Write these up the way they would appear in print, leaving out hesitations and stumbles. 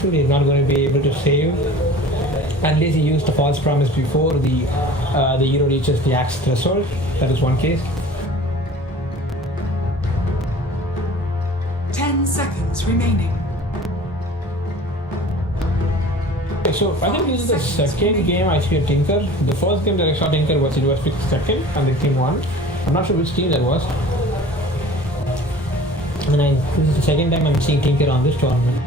successful, he's not going to be able to save unless he used the false promise before the hero reaches the axe threshold. That is one case. 10 seconds remaining. Okay, so I think this is the second game I see a Tinker. The first game that I saw Tinker was picked second and the team won. I'm not sure which team that was. This is the second time I'm seeing Tinker on this tournament.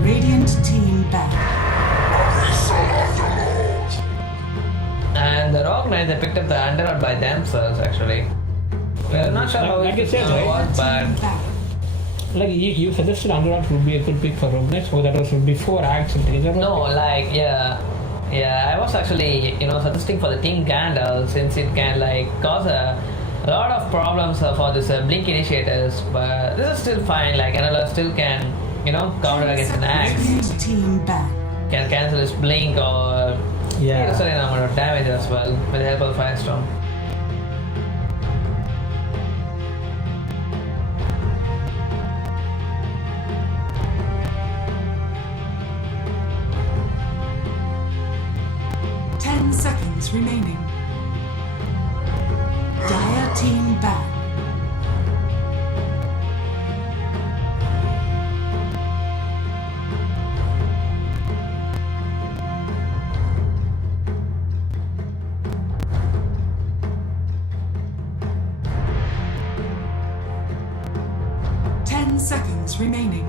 Radiant team back. And the Rogue Knight, they picked up the underdog by themselves actually. We're not sure how like it I said, right? was, but Like you suggested underdog would be a good pick for Rogue Knight, so that was before Axe and Tinker. no, like yeah, I was actually suggesting for the team Gandalf since it can like cause a lot of problems for this blink initiators, but this is still fine. Like Anala still can counter against an axe, Radiant team back. can cancel his blink or do a certain amount of damage as well with the help of Firestorm. Seconds remaining. Dire team back. Seconds remaining.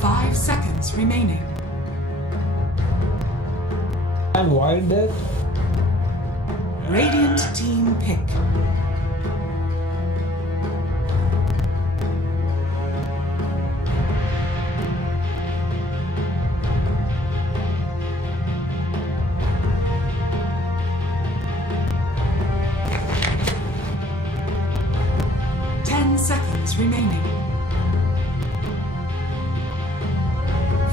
5 seconds remaining. And wild death. Radiant team pick. Seconds remaining.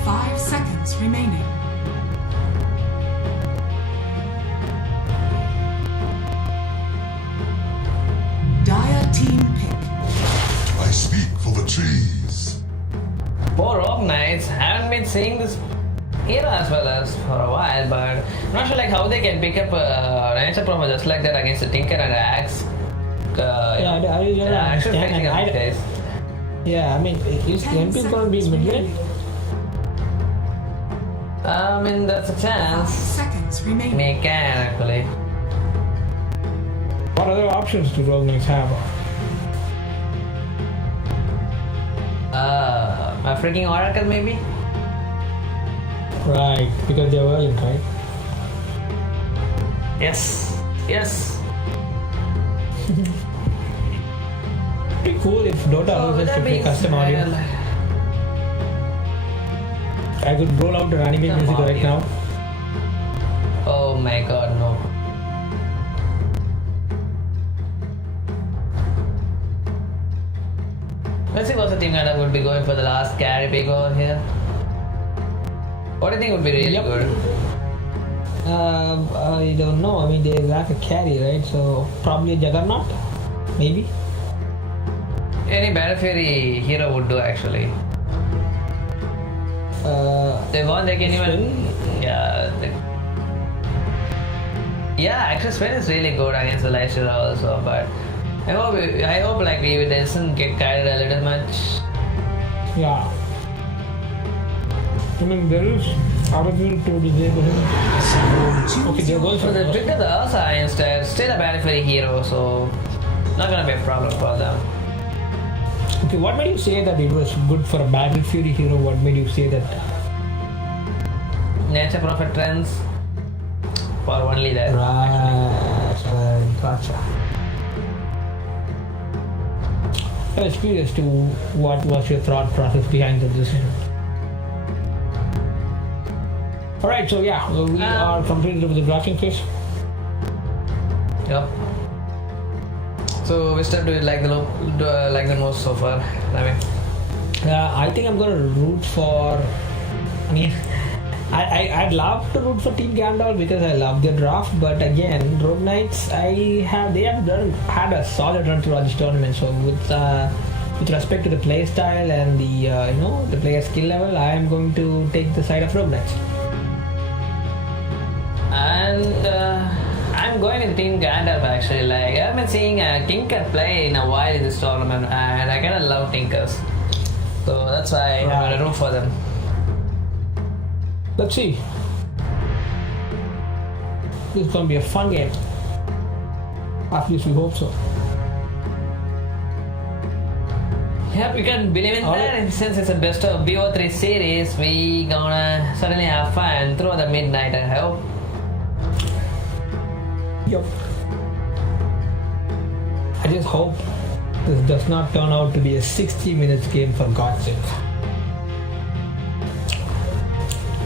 5 seconds remaining. Dire team pick. I speak for the trees. Poor Rogue Knights haven't been seeing this hero as well as for a while, but I'm not sure like how they can pick up a Rancher Promo just like that against a Tinker and an Axe. I don't understand. I mean, is MP going to be mid-lane? I mean, that's a chance. 5 seconds remaining. May can actually. What other options do Rogue Knights have? A freaking Oracle maybe? Right, because they're Whirling, right? Yes. Pretty cool if Dota allows us to play custom audio. I could roll out the anime music right now. Oh my god, no. Let's see what's the team that would be going for the last carry pick over here. What do you think would be really good? I don't know. I mean, they lack a carry, right? So probably a Juggernaut, maybe. Any Battle Fury hero would do actually. They won. They can even actually Sven is really good against the Lystra also, but I hope like we doesn't get carried a little much. Yeah. I mean, there is opportunity to disable him. Okay, they're going So for the trick of the Ursa instead, still a Battle Fury hero, so not gonna be a problem for them. Okay, what made you say that it was good for a Battle Fury hero? What made you say that? Nature Prophet trends for only that. Right, gotcha. I was curious to what was your thought process behind the decision. Alright, so yeah, we are completed with the drafting phase. Yep. So which step do you like the most so far? I mean, I think I'm gonna root for. I mean, I'd love to root for Team Gandalf because I love their draft, but again, Rogue Knights, they have had a solid run throughout this tournament. So with respect to the play style and the player skill level, I am going to take the side of Rogue Knights. And I'm going with Team Gandalf actually. Like I've been seeing Tinker play in a while in this tournament, and I kind of love Tinkers. So that's why I'm gonna root for them. Let's see. This is going to be a fun game. At least we hope so. Yep, we can believe in that. And since it's a best of BO3 series, we gonna certainly have fun through the midnight, I hope. Yep. I just hope this does not turn out to be a 60 minutes game for God's sake.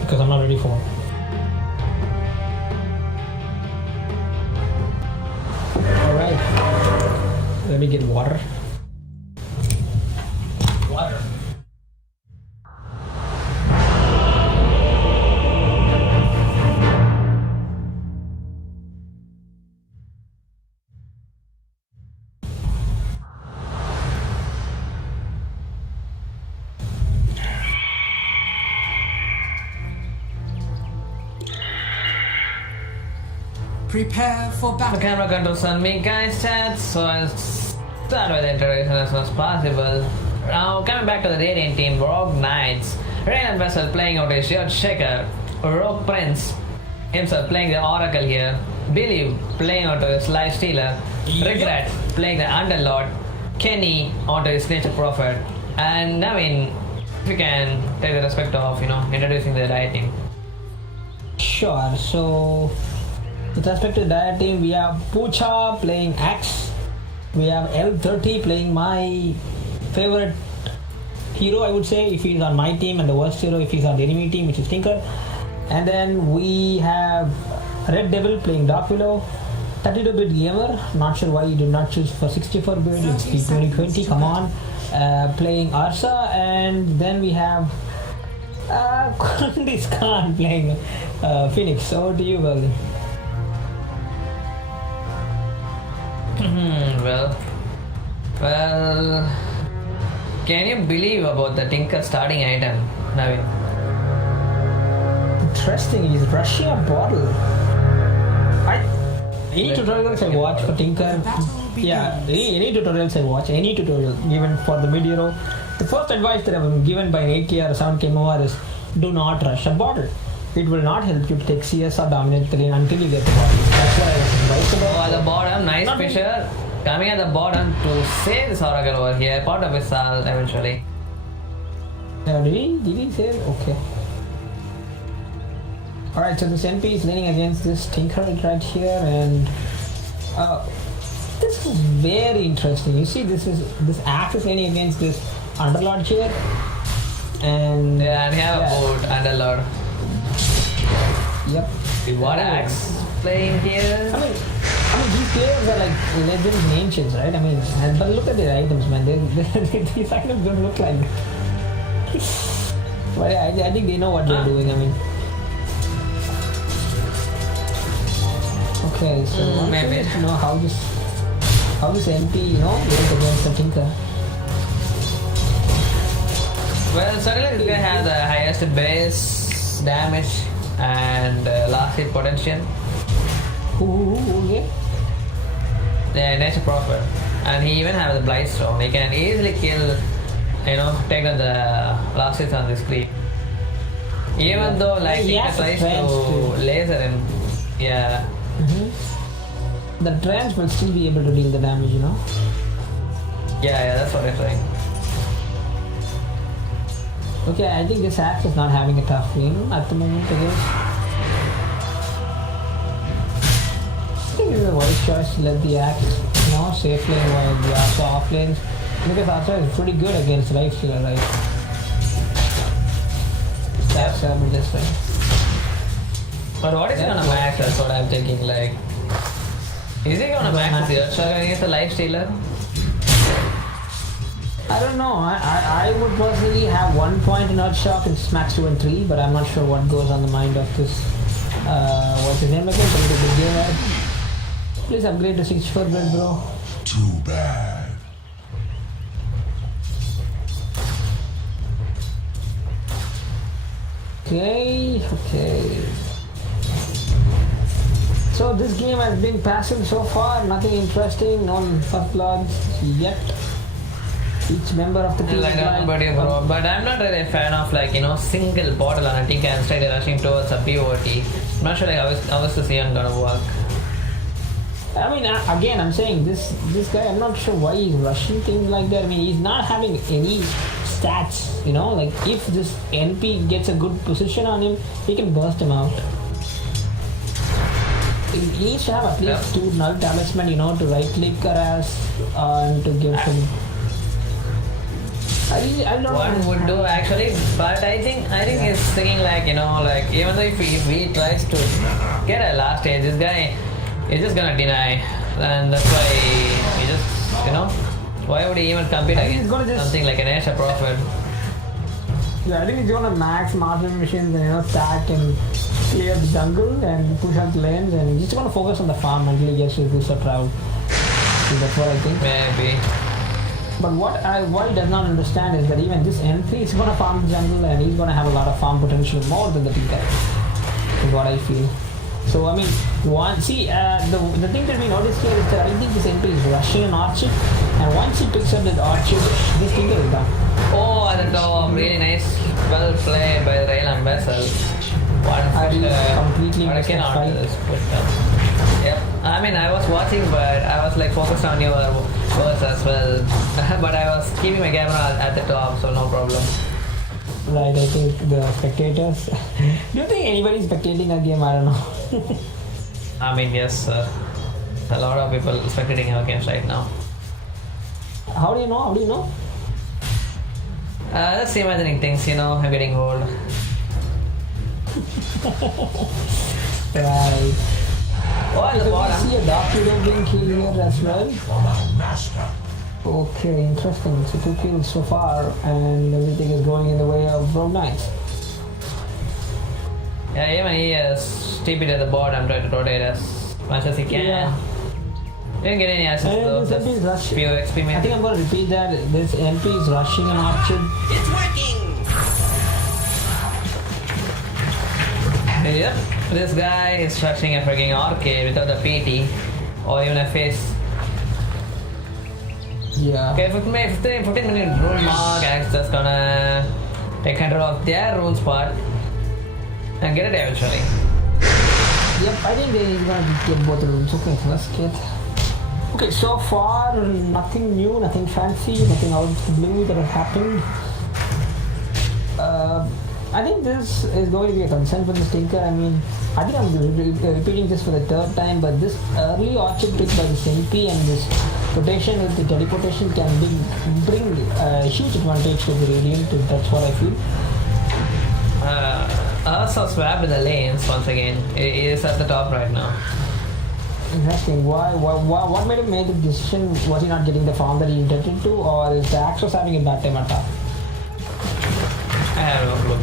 Because I'm not ready for it. Alright. Let me get water. Water. Prepare for The battle. camera controls on me, guys, chat. So I'll start with the introduction as soon as possible. Now, coming back to the Radiant team, Rogue Knights. Radiant Vessel playing out his Shield Shaker. Rogue Prince himself playing the Oracle here. Believe playing onto his Life Stealer. Regret playing the Underlord. Kenny onto his Nature Prophet. And Navin, if you can take the respect of, introducing the Riot team. Sure, so with respect to the Dire team, we have Pucha playing Axe. We have L30 playing my favorite hero, I would say, if he's on my team, and the worst hero if he's on the enemy team, which is Tinker. And then we have Red Devil playing Dark Willow. 32-bit gamer, not sure why you did not choose for 64-bit, it's the 2020, come on. Playing Arsa, and then we have Kundis Khan playing Phoenix. So to you, Berlin. Well, can you believe about the Tinker starting item, Navin? Interesting, he's rushing a bottle. Any tutorials I watch for Tinker, any tutorials I watch, any tutorial given for the mid-hero, the first advice that I've been given by an 8K or 7K MOR is do not rush a bottle. It will not help you to take CS or dominate the lane until you get the bottle. That's what I was advised about. Oh, at the bottom, nice Fisher. Coming at the bottom to save this Oracle over here, part of his style eventually. Did he save? Okay. Alright, so this NP is leaning against this Tinker right here, and this is very interesting. You see, this Axe is leaning against this Underlord here, and we have a board Underlord. Yep. What Axe playing here? I mean, these players are like legends and ancients, right? I mean, but look at their items, man. These items don't look like. But I think they know what they're doing. I mean. Okay, so maybe to know how this MP, goes against the Tinker. Well, certainly this guy has the highest base damage and last hit potential. Who again? The Nature Prophet, and he even has the Blight Stone. He can easily kill, take on the last hits on the screen. Even though he tries to laser him, yeah. The trance will still be able to deal the damage, Yeah, that's what I'm saying. Okay, I think this Axe is not having a tough win at the moment, I guess. I think it's a wise choice to let the Axe, safe lane while the Arsa off lanes. Because Arsa is pretty good against Life Stealer, right? That's this way. But what is he gonna max? That's what I'm thinking. Is he gonna max this Earthshaker against the Life Stealer? I don't know. I would personally have 1 point in Earth Shock and Smacks 2 and 3, but I'm not sure what goes on the mind of this. What's his name again? Pretty good gamer. Please upgrade to 64-bit, bro. Too bad. Okay. So this game has been passive so far, nothing interesting, no first bloods yet. Each member of the team Like everybody, bro. But I'm not really a fan of single bottle on a team and start rushing towards a POT. I'm not sure how is this even gonna work. I mean, again, I'm saying this guy, I'm not sure why he's rushing things like that. I mean, he's not having any stats, like if this NP gets a good position on him, he can burst him out. He needs to have at least 2 null talisman, to right click harass and to give him. I don't know. One would do actually, but I think he's thinking even though if he tries to get a last stage, this guy is just gonna deny, and that's why he just why would he even compete against something like an Asia Prophet? Yeah, I think he's gonna max marksman machines and stack and clear the jungle and push out the lanes, and he's just gonna focus on the farm until he gets to booster proud. So that's what I think. Maybe. But what he does not understand is that even this NP is gonna farm the jungle and he's gonna have a lot of farm potential more than the Tinker. Is what I feel. So I mean, the thing that we noticed here is that I think this NP is rushing an Orchid, and once he picks up that Orchid, this Tinker is done. Oh, at the top, really nice, well played by the Rail and Vessel. Completely I cannot do this. Yep. I mean, I was watching, but I was focused on your words as well. But I was keeping my camera at the top, so no problem. Right, I think the spectators. Do you think anybody's spectating a game? I don't know. I mean, yes, a lot of people spectating our games right now. How do you know? Just imagining things, I'm getting old. Right. Oh, at the bottom. See a dark hero being killed here as well. Okay, interesting. So 2 kills so far, and everything is going in the way of Rogue Knights. Yeah, even he is TP'd at the bottom, trying to rotate as much as he can. Yeah. Didn't get any assists though. This MP is rushing. Pure XP I think I'm going to repeat that. This MP is rushing an Orchid. It's working! Yep, this guy is rushing a freaking arcade without a PT or even a face. Yeah. Okay, 15 minute rune mark. Axe just gonna take control of their rune spot and get it eventually. Yep, I think they're going to get both the rooms. Okay, so let's get. Okay, so far nothing new, nothing fancy, nothing out of the blue that has happened. I think this is going to be a concern for this Tinker. I mean, I think I'm repeating this for the 3rd time, but this early Orchid pick by this MP and this rotation with the teleportation can bring a huge advantage to the Radiant. That's what I feel. Also swapped in the lanes once again. It is at the top right now. Interesting. What made him make the decision? Was he not getting the farm that he intended to, or is the Axe was having a bad time at top? I have no clue.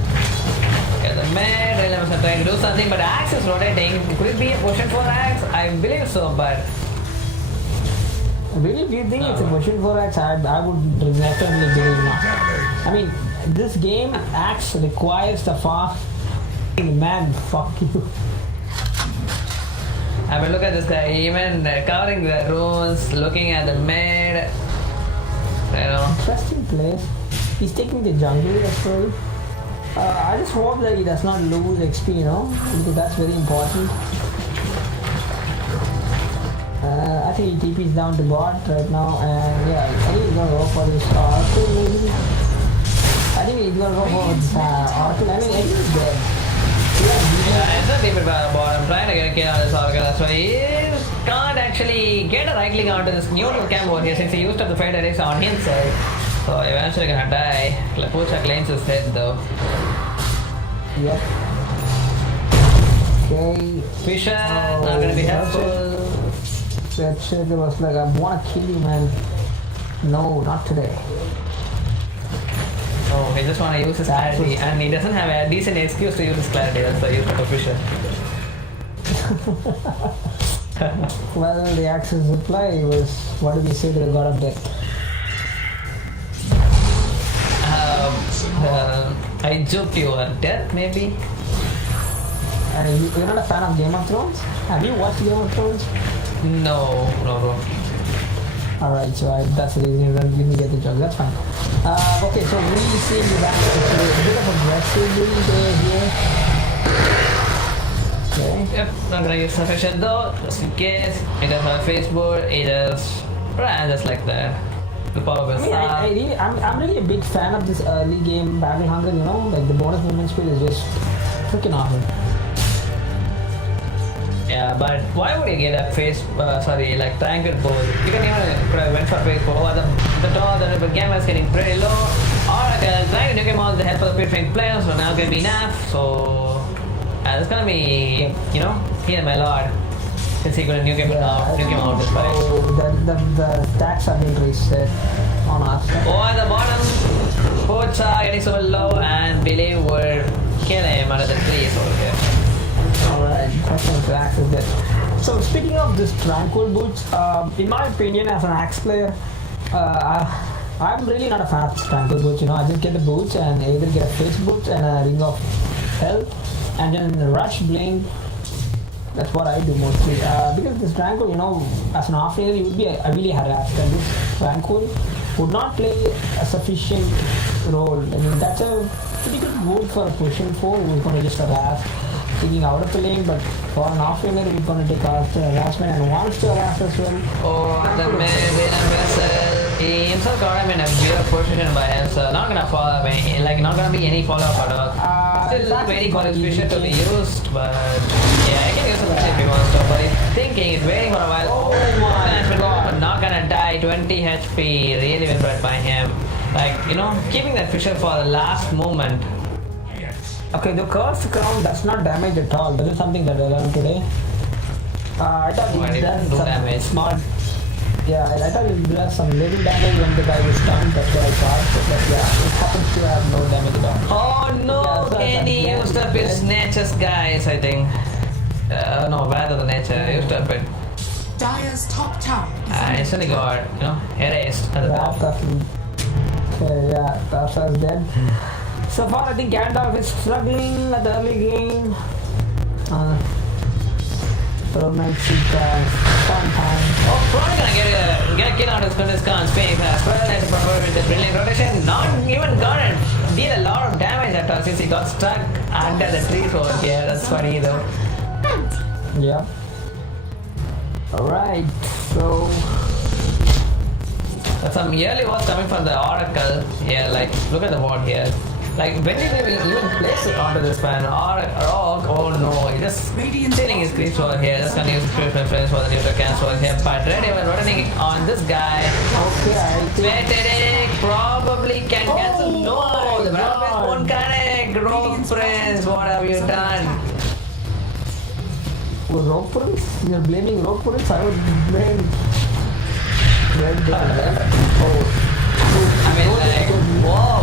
Okay, the mid Realms are trying to do something, but Axe is rotating. Could it be a potion for Axe? I believe so, but. Really, do you think it's a potion for Axe? I would definitely believe not. I mean, this game, Axe requires the farm. Man, fuck you. I mean, look at this guy, even covering the runes, looking at the mid. Interesting place. He's taking the jungle as well. I just hope that he does not lose XP, because that's very important. I think he TP's down to bot right now, and yeah, I think he's gonna go for this Oracle maybe. I think he's gonna go for this Oracle. I mean, he's dead. Yeah, it's a deep bot. I'm trying to get a kill on this Oracle, that's why he can't actually get a right click onto this neutral camp over here since he used up the Fade Axe on himself. So eventually gonna die. Lapucha claims his head though. Yep. Okay. Fisher, not gonna be helpful. That shit was like, I wanna kill you, man. No, not today. Oh, he just want to use his clarity, and he doesn't have a decent excuse to use his clarity. That's the use of official. Well, the Axe's reply was, what do we say to the god of death? I joked you are dead, maybe. And you're not a fan of Game of Thrones? Have you watched Game of Thrones? No, bro. Alright, so that's the reason you didn't get the joke. That's fine. Okay, so we see that a bit of aggressively here. Okay. Yep, not gonna use sufficient though, just in case. It does have Facebook, it does. Right, just like that. The power will I mean, I'm really a big fan of this early game Battle Hunger, you know? Like the bonus movement speed is just freaking awesome. Yeah, but why would you get a like triangle bow? You can even could have went for face bow. The top of the game is getting pretty low. Alright, trying to nuke him out with the help of the pitching players, so now gonna be enough. So it's gonna be, you know, here my lord. Since he's gonna nuke him out this fight. So the stacks have been reset on us. Oh, at the bottom, boats are getting so low, and Billy will kill him under the trees over here. Alright, question to Axe is dead. So speaking of this tranquil boots, in my opinion as an Axe player, I'm really not a fan of tranquil boots, you know, I just get the boots and either get a face boots and a ring of health and then rush blink. That's what I do mostly. Because this tranquil, you know, as an off-laner you would be really harassed, and this tranquil would not play a sufficient role. I mean, that's a pretty good move for a pushing foe who's going to just harass, taking out of the lane, but for an off-laner he's going to take out the harassment and wants to harass as well. Oh, the man, he himself got him in a weird position by himself. Not gonna follow me, like not gonna be any follow-up at all. Still waiting for his vision to be used, but yeah, I can use it if he wants to, but he's thinking, he's waiting for a while. Oh my god. But not gonna die, 20 HP, really well bred by him. Like, you know, keeping that fisher for the last moment. Okay, the cursed crown does not damage at all. This is something that I learned today. I thought it does some damage. smart. Yeah, I thought it does some little damage when the guy was stunned. That's what I thought. But yeah, it happens to have no damage at all. Oh no, Yeah, Kenny used up his nature's guys, I think. No, rather than nature, he used up it. Dire's top tower is under Instantly got, you know, erased at the top. Okay, yeah, Tarsa's dead. So far, I think Gandalf is struggling at the early game. Romance fun time. Oh, probably gonna get a kill out of Conquest Phoenix as well as a performance with brilliant rotation. Not even gonna deal a lot of damage at all since he got stuck under the trees over here. That's funny though. Yeah. Alright, so That's some yearly was coming from the Oracle here. Like, look at the board here. Like, when did they even place it onto this fan? Oh no, he's just stealing his creeps over here. Just gonna use creep reference for the neutral cancel over here. But Red even rotating on this guy. okay, I think Pathetic probably can cancel. No, the Brackets won't connect. Rogue Prince, what have you done? Rogue Prince? You're blaming Rogue Prince? I would blame Red Dead. Oh. I mean, like, whoa.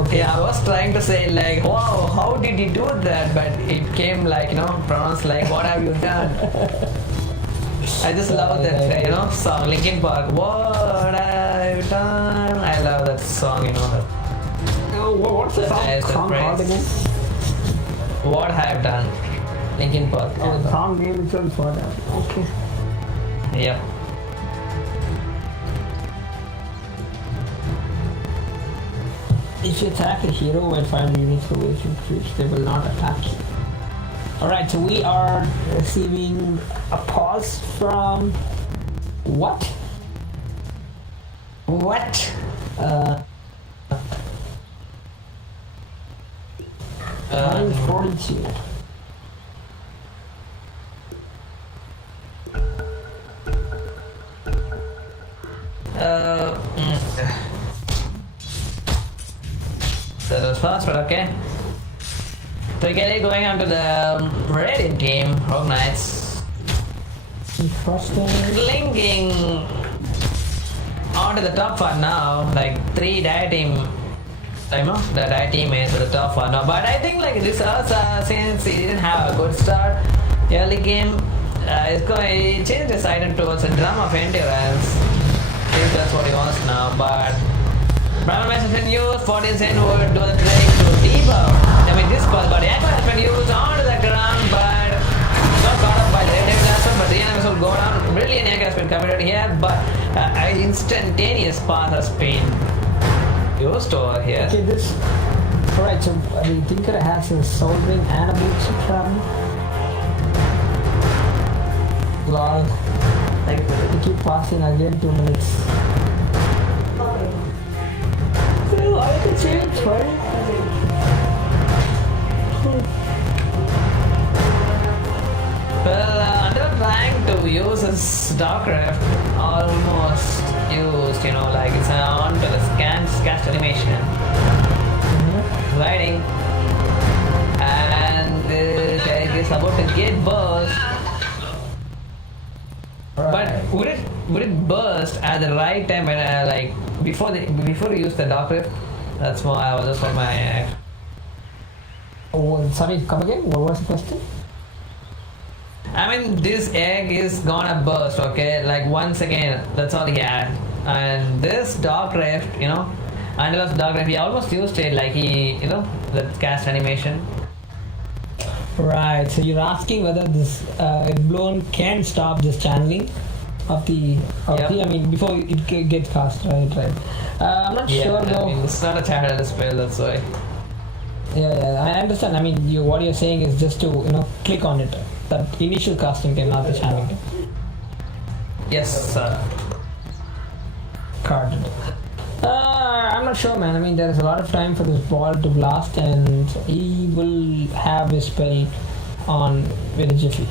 Okay. Yeah, I was trying to say, like, wow, how did he do that? But it came, like, you know, pronounced like, what have you done? I just love that, you know, song, Linkin Park. What have you done? I love that song, you know. Oh, what's the song called again? What have done? Linkin Park. Oh, the song name itself for that. Okay. Yep. If you attack a hero while firing units away from troops, they will not attack you. Alright, so we are receiving a pause from what? What? Fortitude. That was fast, but okay. So again, going on to the Reddit team, Rogue Knights. Interesting. Linking onto the top for now, like 3 dire team the right teammates at the top one. No, but I think like this Ursa, since he didn't have a good start early game, he changed his item towards a drum of endurance. I think that's what he wants now. But Brahma has been used, 14 Zen would do the trick to debuff. I mean, this call, but Echo has been used onto the ground, but got caught up by the red blaster, but the enemies will go down. Brilliant Echo has been committed here, but an instantaneous path has been used over here. Okay, this. Alright, so the Tinker has a soul ring and a boot travel. Lol. Like, we keep passing again 2 minutes. So, I can change, right? Well, under trying to use his Darkrift, almost used, like it's on to the cast animation. Riding, and it is about to get burst. But would it burst at the right time when like before you use the Darkrift? That's more. I was just on my. Oh, sorry, come again. What was the question? I mean, this egg is gonna burst, okay? Like 1 second, that's all he had. And this Darkrift, Gandalf's Darkrift, he almost used it, like the cast animation. Right, so you're asking whether this blown can stop this channeling of the, Yep. I mean, before it gets cast, right. I'm not sure though. I mean, it's not a channel spell, that's why. Yeah, I understand. I mean, what you're saying is just to, click on it. That initial casting can, not the channeling can. Yes, sir. Carded. I'm not sure, man. I mean, there is a lot of time for this ball to blast, and he will have his spell on with a jiffy.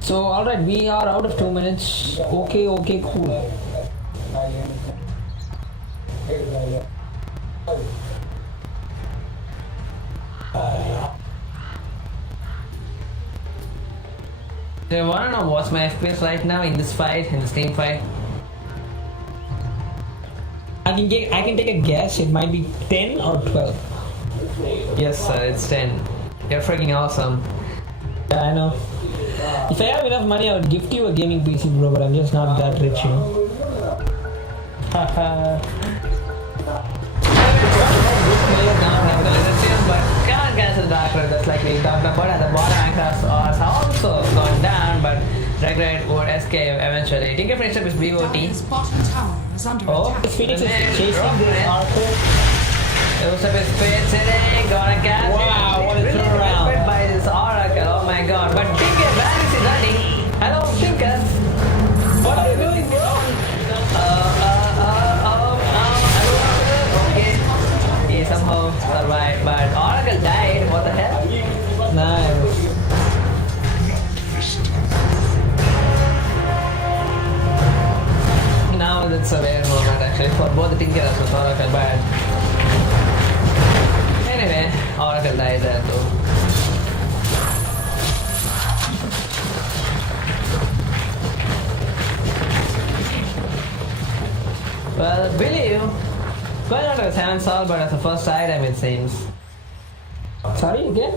So, alright, we are out of 2 minutes. Okay, cool. Do you wanna know what's my FPS right now in this fight, in this team fight? I can take a guess. It might be 10 or 12. Yes, sir, it's 10. You're freaking awesome. Yeah, I know. If I have enough money, I would gift you a gaming PC, bro. But I'm just not that rich, But can't cancel Darkrift, that's like we talked about. At the bottom, anchors are also gone down, but Regret would escape eventually. Tinker finished up his BOT. Dire's bottom tower is under attack. This Phoenix is The next chasing drop this in. Arthur. It was a bit spade today, got a catch. Wow, what a really turnaround. affected by this Oracle, oh my god. But Tinker Barris is running. Hello, Tinker. What are you doing, bro? Okay. He somehow survived, but Oracle died. What the hell? Nice. Now it's a rare moment actually for both the Tinker as well as Oracle, but anyway, Oracle died there too. Well, believe going on to the 7th Sol, but as a first item it seems. Sorry again.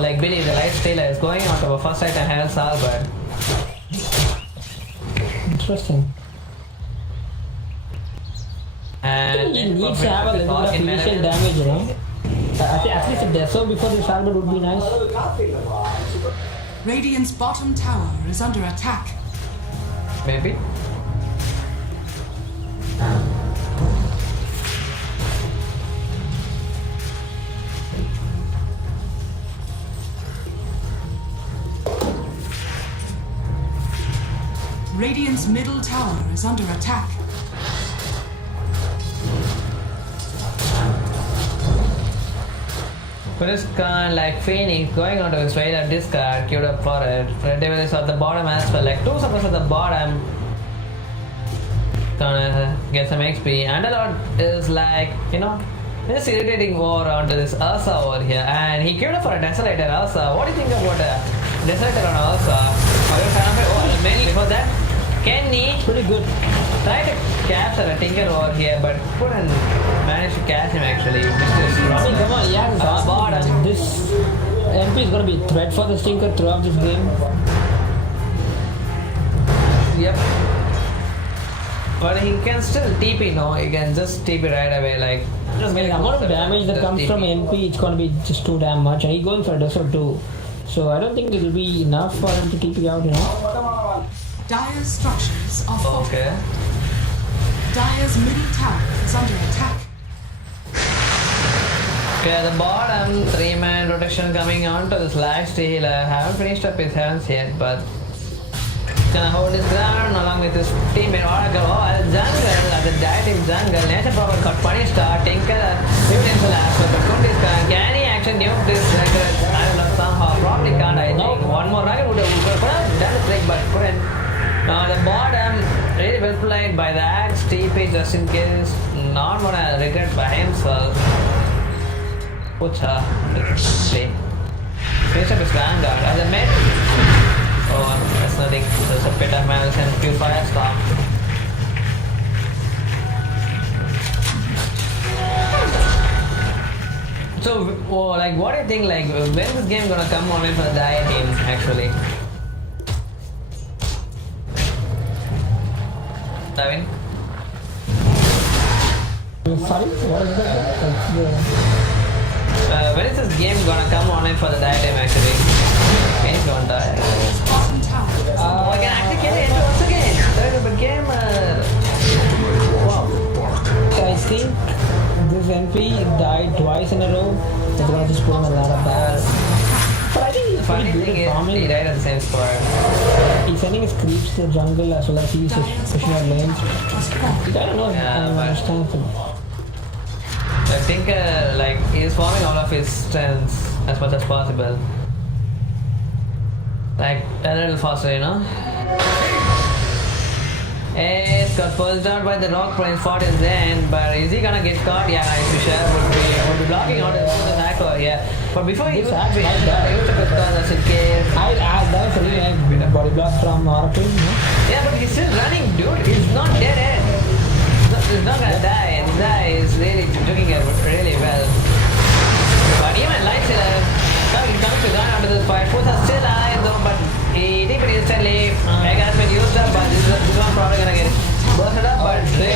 Like Billy the Light Stealer is going on to a first item Heaven's Albert. Interesting. I And think he needs to have a little bit of initial damage, at least a Deso before this album would be nice. Radiant's bottom tower is under attack. Maybe. Radiant's middle tower is under attack. Chris Khan, like Phoenix, going onto his radar discard, queued up for it. Red Devil is at the bottom as well, like 2 suppers at the bottom. Gonna get some XP. Underlord is like, just irritating more onto this Ursa over here. And he queued up for a Desolator Ursa. What do you think about a Desolator on Ursa? Are you a fan of it? Oh, mainly before that, Kenny Pretty good. tried to capture a Tinker over here, but couldn't manage to catch him actually. Missed his I mean, rocket. come on, yeah, this Bottom. This MP is gonna be a threat for the Stinker throughout this game. Yep. But he can still TP, no? He can just TP right away, like. Just The amount of damage that comes from NP, it's gonna be just too damn much, and he's going for a desert too. So I don't think it'll be enough for him to TP out, you know. Dire's structures are fortified. Okay. Dire's middle tower is under attack. Okay, at the bottom, 3-man rotation coming on to this last steal. Haven't finished up his hands yet, but gonna hold his ground along with his teammate Oracle. Oh, at the jungle, at the diving jungle, Nature Problem got punished. Tinker, Mutant last, but Kundi's can he actually nuke this record? I don't know, somehow. Probably can't, I think. One more rocket would have done the trick, but couldn't. Now the bottom, really well played by the Axe, TP just in case. Not gonna regret by himself. Pucha, let's see. Finish up his Vanguard. As a mid. Oh, that's nothing. There's a bit of malice and few firestorm. So, like, what do you think? Like, when this game gonna come on in for the Dire team, actually? Davin? Sorry, what is that? When is this game gonna come on in for the Dire team, actually? Can you go and die? Dire's bottom tower is under Oh, I can actually kill it once again. There is a gamer. Wow. I think this MP died twice in a row. It's gonna just put him in a lot of bad. But I think he's Funny pretty thing good at is, farming. he died at the same spot. He's sending his creeps to the jungle as well as he's Dire's pushing out bottom lanes. tower was fortified. I don't know if Yeah, I but- understand him. I think like he's farming all of his strengths as much as possible. Like a little faster, you know. It's got pulled down by the rock prince fought his end, but is he gonna get caught? Yeah, nice Fisher would be blocking out his attacker, yeah. But before he This used axe to might die. use the just in case. That was a really nice body block from Oracle, you know? Yeah, but he's still running, dude. He's not dead yet. He's not gonna die. This guy is really doing it really well. But even like coming to gun out of this fight. Both are still alive though, but he did it instantly. Mega has been used up, but this one probably gonna get busted up. But used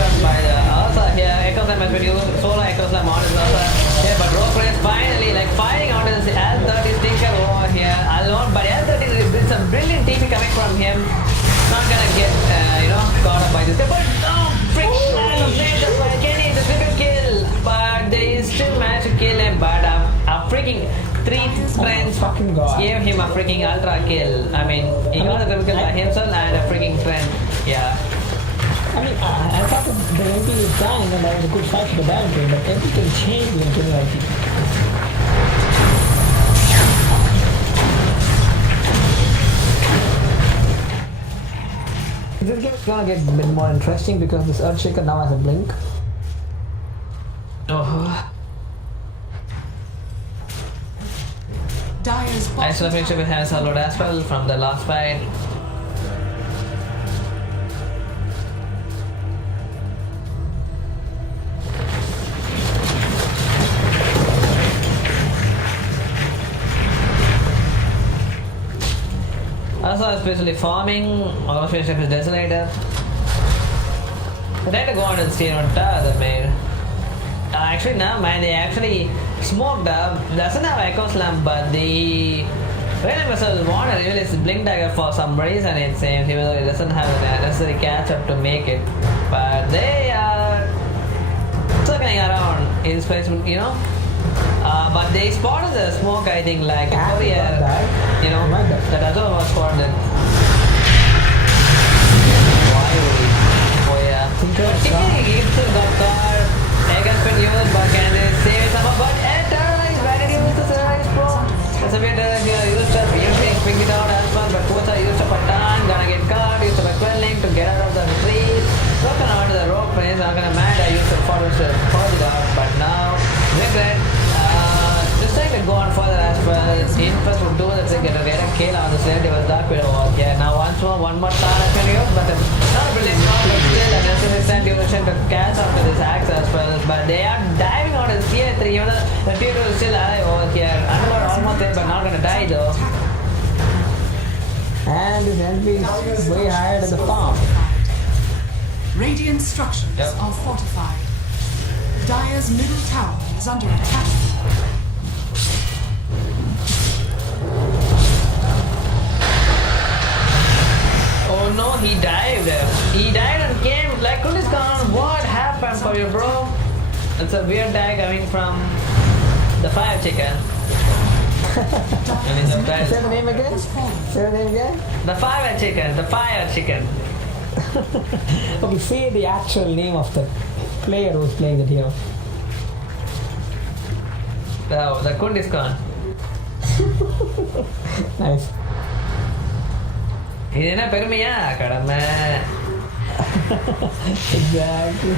up by the also here. Echo Slam has been used. Solar Echo Slam on is also here, but Rogue Prince finally like firing out of this L30 stinker over here alone. But L30 is some brilliant TP coming from him. Not gonna get caught up by this guy, but Kenny, the triple kill, but they still managed to kill him. But a freaking 3 friends Fucking God. gave him a freaking ultra kill. I mean, he got the triple kill by himself and a freaking friend. Yeah. I mean, I thought that the MP was dying and that was a good fight for the bad team, but MP can change the MP like this game is gonna get a bit more interesting because this Earthshaker now has a blink. Oh. Dire's I bottom still have finished with hands load as well from the last fight. Also, especially farming, all of your stuff is desolated. I tried to go on and stay on top of the main. Actually, no, man, they actually smoked up. Doesn't have Echo Slam, but the Random Vessel wanted to release Blink Dagger for some reason, it seems, even though it doesn't have the necessary catch up to make it. But they are circling around in space, you know. But they spotted the smoke, I think, like a courier, you know, that other was spotted. Why would he? Oh yeah. He still got caught. Egg has been used, but can they save someone? But terrorize, why did you use the terrorize pro? There's a bit here, used up, usually pick it out as well, but both are used up a ton, gonna get caught, used up a quelling to get out of the retreat. Broken out to the rope prince, not gonna mad, I used it for it out, but now, regret. Just trying to go on further as well. Infest would do the trick to get a kill on the slave was Dark Widow. Yeah, now once more second duration to catch up to this axe as well. But they are diving on his tier 3. Even though the tier 2 is still alive over here. Underworld almost there, but not gonna die though. And this enemy is way higher than the farm. Radiant structures Yep. are fortified. Dire's middle tower is under attack. Oh no, he dived. He died and came. Like, Kurdistan, what happened for you, bro? It's a weird die coming from the fire chicken. I mean, the Say fire, the name again? Say the name again? the fire chicken. The fire chicken. Okay, say the actual name of the player who's playing the hero. The Kurdistan. Nice. இது என்ன பெருமையா கடமை Exactly.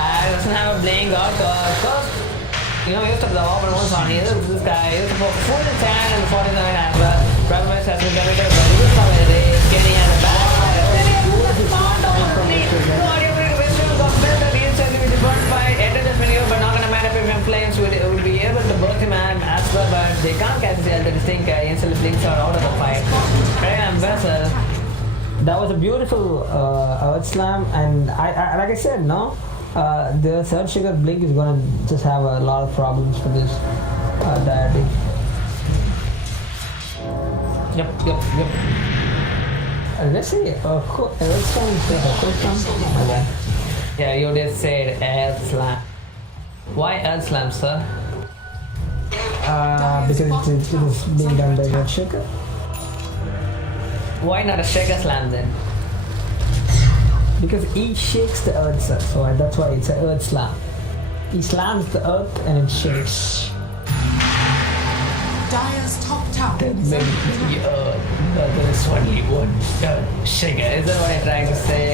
I doesn't have a playing god because you know, we used to the open ones on here. This guy used to put full tan and 49 as well. Problem is, has been committed, but he was already getting at the back. But not gonna matter if him flames would be able to burst him and as well, but they can't catch the distinct instantly blinks out of the fight. Right, and vessel. That was a beautiful earth slam, and I like I said, no, the third sugar blink is gonna just have a lot of problems for this deity. Yep. Let's see, earth slam is a earth slam. Okay. Yeah, you just said earth slam. Why earth slam, sir? Because it is being done by red sugar. Why not a shaker slam then? Because he shakes the earth, sir. So that's why it's an earth slam. He slams the earth and it shakes. Dire's top tower Then is maybe under attack. there's only one shaker. Is that what you're trying to say?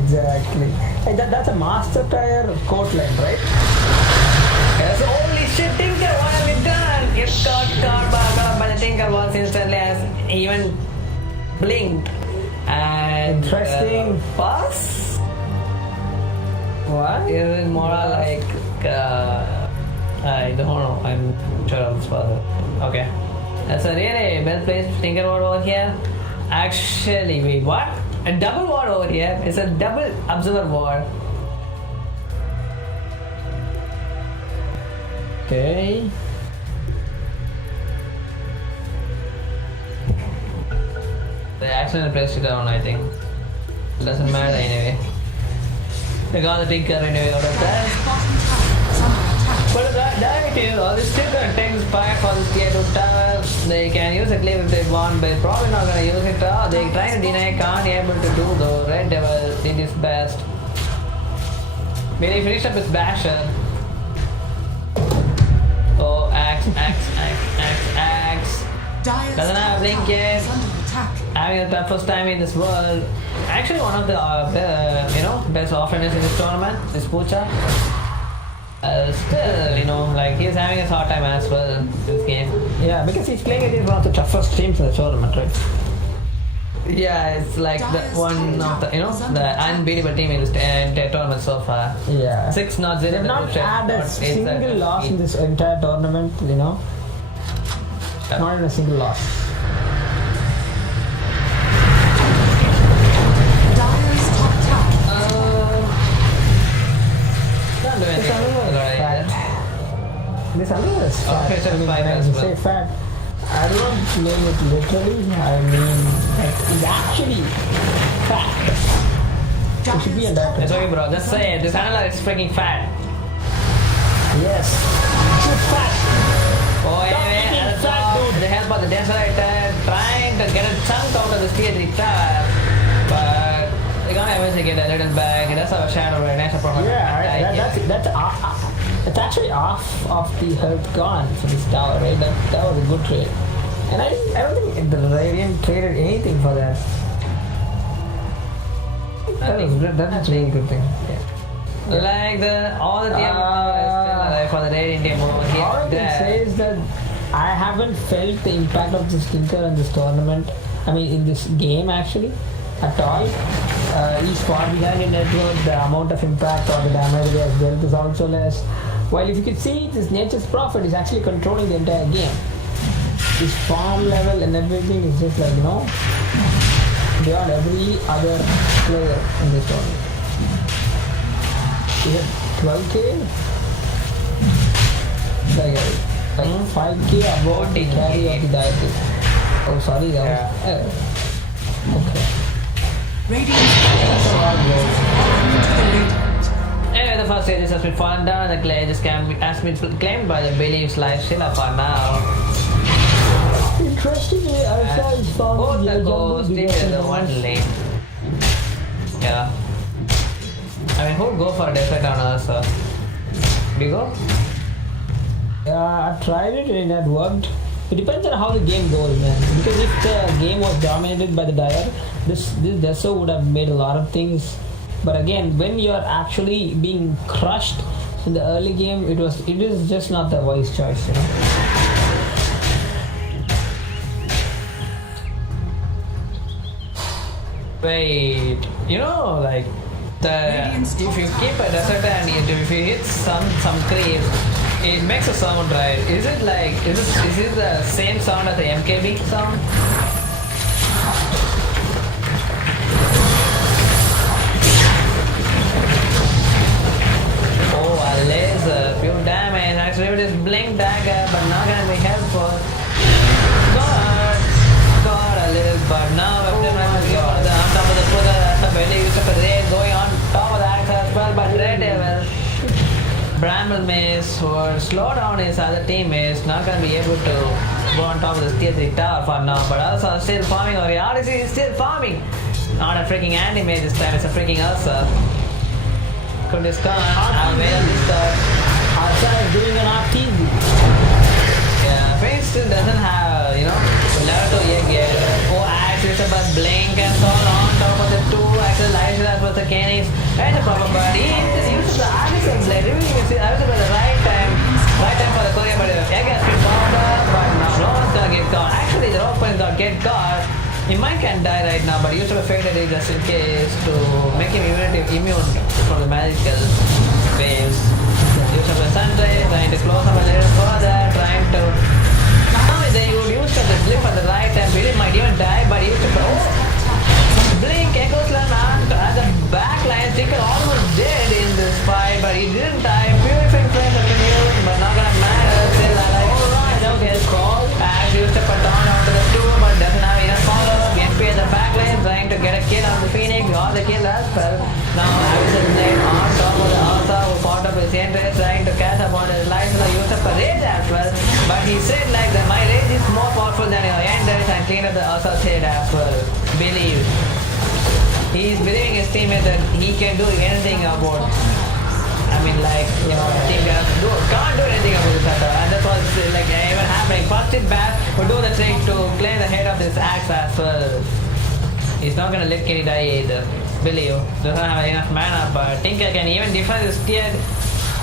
Exactly. Hey, that's a master tire coat line, right? Yes, holy shit, Tinker, what have you done? It got by the Tinker once instantly as even blinked. And Interesting. pass? What? Is it more like I don't know. I'm sure of this further. Okay. That's a really well placed Tinker ward over here. Actually, wait, what? A double ward over here. It's a double observer ward. Okay. They accidentally pressed it down, I think. It doesn't matter anyway. They got the Tinker anyway out of that. Bottom tower is under attack. But that is all this still contains fire for this tier 2 tower. They can use a cleave if they want, but probably not gonna use it. They trying to deny, can't able to do though. Red Devil did his best. When he finished up his basher. Oh, axe. Dire's Doesn't have top a blink tower yet. is under attack. Having the toughest time in this world. Actually, one of the best offenders in this tournament is Pucha. Still, like he's having a hard time as well in this game. Yeah, because he's playing against one of the toughest teams in the tournament, right? Yeah, it's like the one of the unbeatable team in this entire tournament so far. Yeah. 6-0. They've not had a single loss in this entire tournament, Not even a single loss. Dire's top tower. Don't do This anything. another is fat. This another is fat. Okay, so I mean, fat when as I well. say fat, I don't mean it literally. I mean, it's actually fat. It should be a Dire's top doctor. It's okay, bro. Just say it. This handler is freaking fat. Yes. It's fat. Oh, anyway, eating that's fat, all. dude. With the help of the desolator, trying to get a chunk out of this tier 3 tower, but they can't eventually get a little back. It does have a shadow right next to profit. It's actually half of the health gone for this tower, right? That was a good trade. And I don't think the Radiant traded anything for that. That's a really good thing. Yeah. Like all the team is still alive for the Radiant team over here. All I can say is that I haven't felt the impact of this Tinker in this tournament. I mean, in this game actually, at all. Each far behind your network, the amount of impact or the damage it has dealt is also less. While if you could see, this Nature's Prophet is actually controlling the entire game. His farm level and everything is just like, beyond every other player in this tournament. Is it 12k? Like 5k above the carry of the deity. Oh, sorry, that was. Okay. Anyway, the first stage has been fallen down and the clay just has been claimed by the beliefs like Sheila for now. Interestingly, Alpha is found Both in the the ghosts jungle take the one lane. Yeah. I mean, who'd go for a desert on us? Do you go? Yeah, I've tried it and it worked. It depends on how the game goes, man. Because if the game was dominated by the Dire, this Deso would have made a lot of things. But again, when you're actually being crushed in the early game, it is just not the wise choice, Wait, like if you keep a desert and if you hit some creeps, it makes a sound, right? Is it the same sound as the MKB sound? Oh, a laser, pure damage. Actually, it is blink dagger, but not gonna be helpful. Got a little, but now weapon on top of the footer. That's a belly use of a raid going on top of the axe as well, but Red Devil. Bramble Mace for slow down his other teammates, not gonna be able to go on top of the tier 3 tower for now, but also still farming, or Odyssey is still farming. Not a freaking anti-mage this time, it's a freaking Ursa. Could this come? I'll wait on this stuff. Alpha is doing an RPG. Yeah, Phoenix still doesn't have, Naruto yet. Oh, Axe is about blink and so on top of the two axes, lights that was the Kenix. Right, the proper but he uses the Artisan blade. Really, you can see I was at the right time for the Korea, but the egg has been found out, but no one's gonna get caught. Actually, the Rockman's gonna get caught. He might can die right now, but he used to have faded it just in case to make him immune from the magical waves. Use of a sunray, trying to close him a little further, trying to. Now they would use the blip at the right time. Billy might even die, but he used to. Blink, Echo's Land at the back line. Tinker almost dead in this fight, but he didn't die. Purifying Flame has been used, but not gonna matter. Still alive. Alright, okay, call. Axe used to put down onto the two, but doesn't have enough follow. GNP at the back lane, trying to get a kill on the Phoenix. Got the kill as well. Now Avison Blade on top of the Alpha, who fought up his entry, trying to catch up on his life. So he used up a rage as well. But he said like that my rage is more powerful than your enders and clean up the Alpha's head as well. Believe. He's believing his teammate that he can do anything about. Team can't do anything about this other, and that's what's even happening. First hit back will do the trick to clear the head of this axe as well. He's not gonna let Kenny die either. Believe doesn't have enough mana, but Tinker can even defend this tier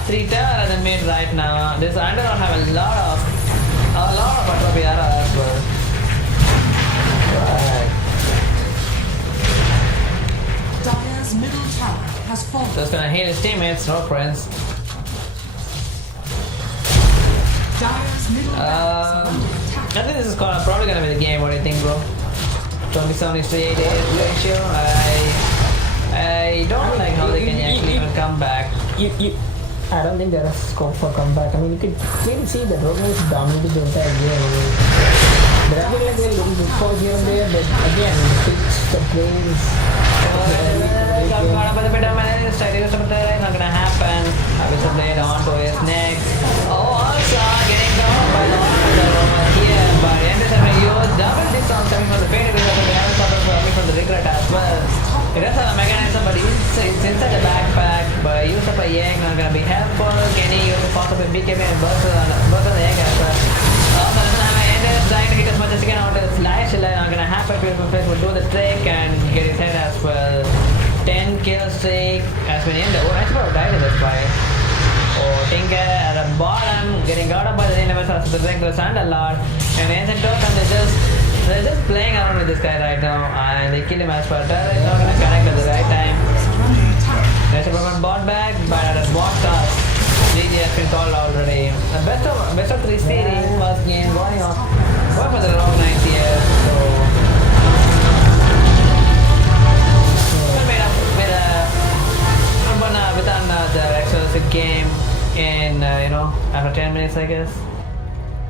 3 tower at the mid right now. This Underground have a lot of Atropiara as well. Right. Dire's middle tower has fallen. So it's gonna heal his teammates, no friends. Dire's middle barracks are under attack. I think this is probably gonna be the game. What do you think, bro? 27-8 ratio. I don't like how they can actually even come back. I don't think there is scope for comeback. I mean, you can clearly see that Rogan is dominated the entire game. There have been a little good calls here and there, but again, the plays. Got up with a bit of minutes. Not gonna happen. I was a blade onto his neck. Oh, also getting down by the over here, but Enders have been used double discount coming from the faded because they haven't started coming from the regret as well. It does have a mechanism, but it's inside the backpack. But use up a egg, not gonna be helpful. Kenny use a possible BKB and burst on the egg as well. Also doesn't have an Enders trying to hit as much as he can out of the slash. Not gonna happen. Beautiful place will do the trick and get his head as well. 10 kill streak has been ended. Oh, I should have died in this fight. Oh, Tinker at the bottom, getting got up by the universe as the regular Sandalord. And Ancient Totem is just They're just playing around with this guy right now, and they kill him as per turret. It's not gonna connect at the right time. Under attack. There's a promote bot back, but at a bot task. GG has been called already. The best of 3 series, first game, going on. Going for the long 90 here, so. With another exclusive game in, after 10 minutes, I guess.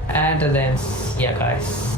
And then, yeah, guys.